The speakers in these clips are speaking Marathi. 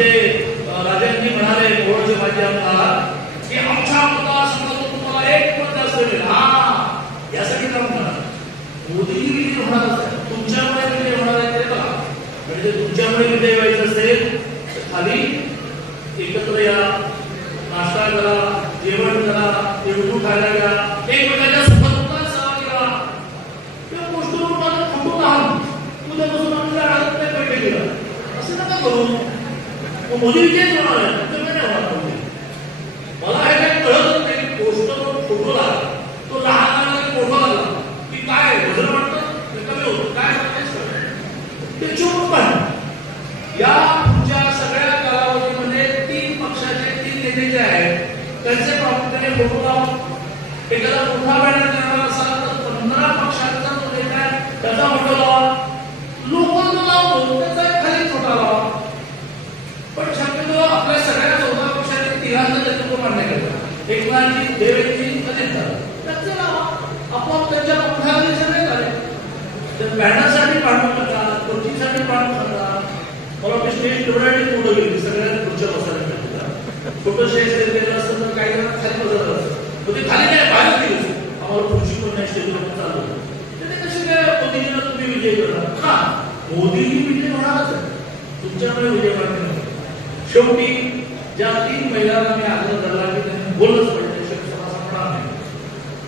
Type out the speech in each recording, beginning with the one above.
ते राजांनी म्हणाले मोहोळचे माझे आमदार की आमच्या मतदारसंघातून तुम्हाला एक मत जास्त मिळेल हा यासाठी काम करा. मोदीजी किती होणार तुमच्यामुळे किती होणार आहे ते बघा. म्हणजे तुमच्यामुळे किती व्हायचं असेल तर खाली एकत्र या नाश्ता करा जेवण करा तिळगुळ खायला घ्या एकमेकांच्या सुखदुःखात सहभागी व्हा त्या गोष्टीवर मला थांबून राहा उद्यापासून आपल्याला राहत नाही बैठकीला असं नका करू मग मोदी विजयच होणार आहे तुमच्याकडे नाही होणार मला हे कळत नाही. पोस्टरवर फोटो लागला. तो लहान लहान फोटो की काय वजन वाटतं ते कमी होतं. काय ते चूक पण या तुमच्या सगळ्या कालावधीमध्ये तीन पक्षाचे तीन नेते जे आहेत त्यांचे प्रामुख्याने फोटो एखादा मोठा बॅनर करणार असाल तर पंधरा पक्षांचा जो नेता त्याचा तिघांचं नेतृत्व मान्य केलं एकनाथजी अजित त्यांचे आपोआप त्यांच्या पक्षाचे सगळे झाले. तर बॅनरसाठी पाठवून नका खुर्चीसाठी पाठवून नका मला वाटतं स्टेज तेवढ्यासाठी पुढे गेली सगळ्या खुर्च्या बसायला छोटं स्टेज केलं असतं तर काही जण खाली बसत असतं. पण ते खाली नाही बाहेर गेली आम्हाला खुर्ची पण नाही स्टेजवर चालू ते कसे काय मोदीजीला तुम्ही विजय करणार हा मोदीजी विजय होणारच आहे. तुमच्यामुळे विजय होणार नाही. शेवटी ज्या तीन महिलांना मी आग्रह धरला की त्यांनी बोलच पाहिजे शिवसेना संपणार नाही.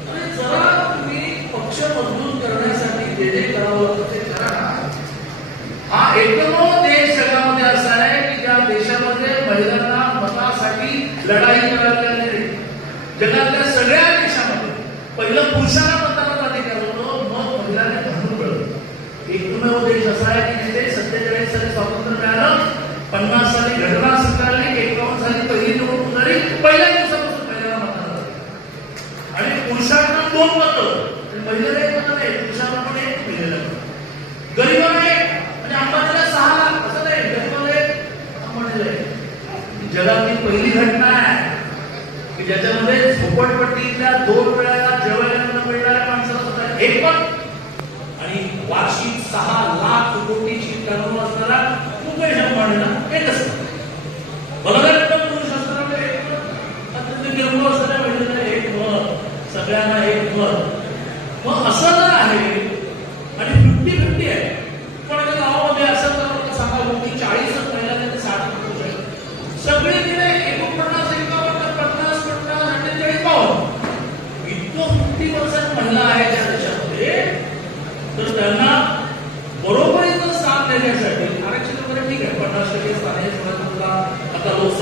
आणि जरा तुम्ही पक्ष मजबूत करण्यासाठी जे जे करावं लागतं ते करा हा एकमेव देश जगामध्ये असा आहे की ज्या देशामध्ये महिलांना मतासाठी लढाई करायला नाही. जगातल्या सगळ्या देशामध्ये पहिलं पुरुषांना मतदानाचा अधिकार होतो मग महिलांना घालून मिळवलं एकमेव देश असा आहे की जिथे सत्तेचाळीस साली स्वातंत्र्य मिळालं पन्नास साली घटना स्वीकारली पहिल्या दिवसापासून महिलांना मतदान आणि पुरुषांना दोन मत. महिलेला एक मत नाही पुरुषांना पण एक महिलेला एक. एक म्हणजे अंबाजीला सहा लाख. असं नाही गरिबाला एक अंबाजीला एक. जगातली पहिली घटना आहे की ज्याच्यामध्ये झोपडपट्टीतल्या दोन वेळेला जेवायला मिळणाऱ्या माणसाला सुद्धा एक पण आणि वार्षिक सहा लाख कोटीची टर्न असणारा मुकेश अंबानीला एकच मत. बलात्कार आता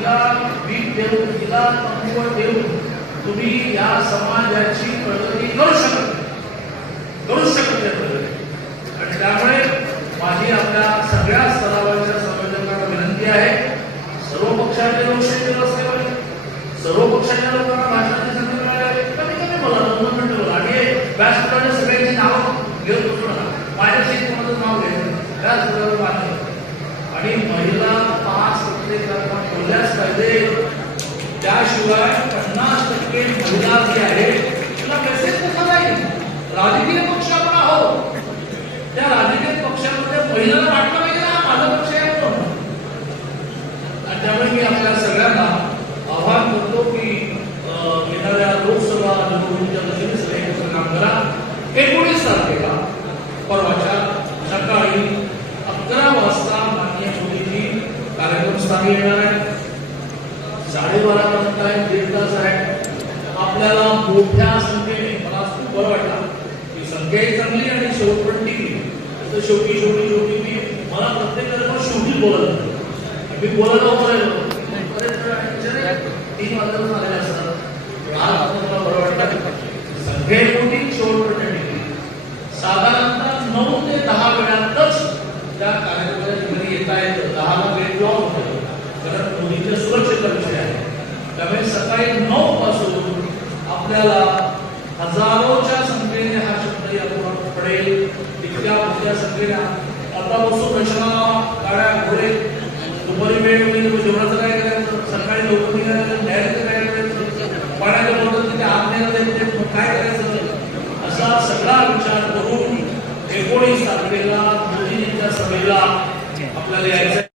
तिला वीक देऊन तिला कमकुवत देऊन तुम्ही या समाजाची प्रगती करू शकत करू शकत नाही प्रगती. आणि त्यामुळे माझी आपल्या सगळ्या स्तरावरच्या संयोजकांना विनंती आहे सर्व पक्षाचे लोक लोकशाही असले पाहिजे सर्व पक्षाच्या लोकांना भाषणाची संधी मिळाली कमी कमी बोला दोन दोन मिनिटं बोला. आणि हे व्यासपीठाच्या सगळ्यांची नावं घेऊन बसू नका माझ्याशी कोणाचं नाव घ्यायचं? व्यासपीठावर मान्य आणि महिला पाच टक्के बोलल्याच पाहिजे त्याशिवाय पन्नास टक्के महिला जे आहेत तिला मेसेज कसा जाईल राजकीय पक्ष आपण आहोत त्या राजकीय पक्षामध्ये महिलांना वाटलं पाहिजे ना माझा पक्ष आहे म्हणून आणि त्यामुळे मी आपल्या सगळ्यांना आवाहन करतो की अं, येणाऱ्या लोकसभा निवडणुकीच्या दशमी सभेचं काम करा एकोणीस तारखेला परवाच्या सकाळी अकरा वाजता माननीय मोदीजी कार्यक्रम स्थानी येणार आहे साडेबारा पर्यंत आहे दीड तास आहे. आपल्याला मोठ्या संख्येने मला खूप बरं वाटलं. की संख्याही चांगली आणि शेवट पण टिकली तर शेवटी शेवटी शेवटी मी मला प्रत्येकाला पण शेवटी बोलत मी बोलायला बोलायला तीन वाजता आलेले असतात. आज आता मला बरं वाटतं संख्या मोठी शेवट पण टिकली साधारणतः नऊ ते दहा वेळातच त्या आपल्याला हजारोच्या संख्येने हा शब्द यातून पडेल? इतक्या मोठ्या संख्येने. आता बसून रचना गाड्या घोडे. दुपारी वेळ होईल जेवणाचं काय करायचं? सकाळी लवकर निघायचं डायरेक्ट काय करायचं? पाण्याच्या बरोबर तिथे आत नाही काय करायचं? असा सगळा विचार करून एकोणीस तारखेला मोदीजींच्या सभेला आपल्याला यायचं